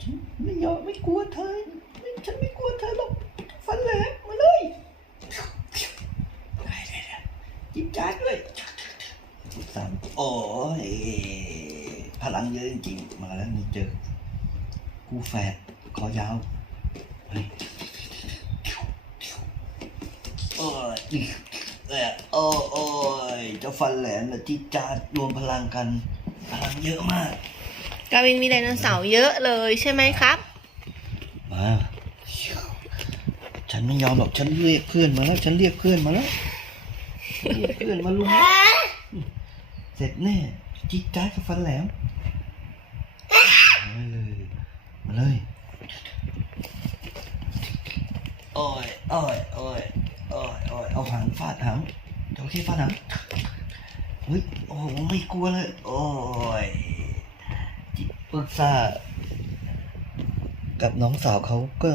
ฉันไม่ยอมไม่กลัวเธอไม่ฉันไม่กลัวเธอหรอกฟันแหลมมาเลยได้ได้ได้จิ้มจาด้วยสามโอ้ยพลังเยอะจริงๆมาแล้วนี่เจอคู่แฝดคอยาวเฮ้ยโอ้ยเออโอ้โอ้ยเจ้าฟันแหลมกับจิ้มจารวมพลังกัน พลังเยอะมาก กาวินมีไดโนเสาร์เยอะเลยใช่ไหมครับมาฉันไม่ยอมหรอกฉันเรียกเพื่อนมาแล้ว ฉันเรียกเพื่อนมาแล้วเรียกเพื่อนมาลุมเสร็จแน่จิ๊กจ้ากับฟันแหลมมาเลยมาเลยโอ้ยโอ้ยโอ้ยโอ้ยโอ้ยเอาหางฟาดหางจระเข้ฟาดหางเฮ้ยโอ้ไม่กลัวเลย โอ้ย ปรึกษากับน้องสาวเขาก็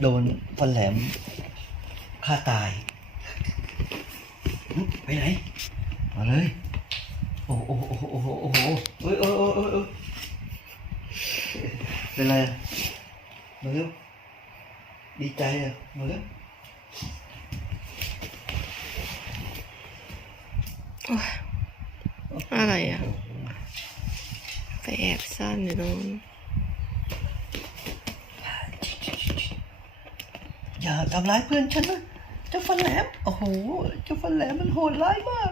โดนฟันแหลมฆ่าตายหึไปไหนมาเลย โอ้โอ้โอ้โอ้โอ้โอ้โหเอ้ยเอ้ยเอ้ยเอ้ยเอ้ยเป็นไรอะมาเร็วดีใจอะมาเร็วอะไรอะไป แอบซ่อนอยู่ตรงนู้นอย่าทำร้ายเพื่อนฉันนะเจ้าฟันแหลมโอ้โหเจ้าฟันแหลมมันโหดร้ายมาก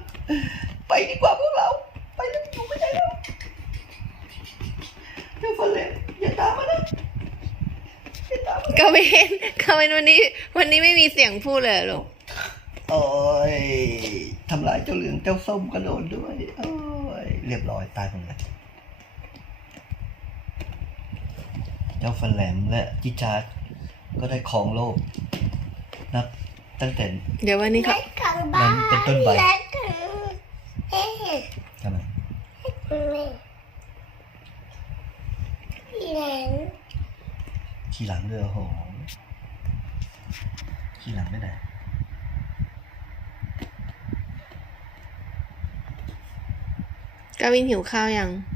ไปดีกว่าพวกเรา ไปแล้วอยู่ไม่ได้แล้วเจ้าฟันแหลมอย่าตามมานะอย่าตามมานะกาวินกาวินวันนี้ วันนี้ไม่มีเสียงพูดเลยเหรอลูกโอ้ยทำลายเจ้าเหลืองเจ้าส้มกระโดดด้วยโอ้ยเรียบร้อยตายหมดเลย เจ้าฟันแหลมและจิจาร์ดก็ได้ครองโลก นับตั้งแต่เดี๋ยววันนี้เขาของบ้านเป็นต้นใบและของเอ๊ะทำไมแหลนขี่หลังด้วยโอ้โหขี่หลังไม่ได้กาวินหิวข้าวยังห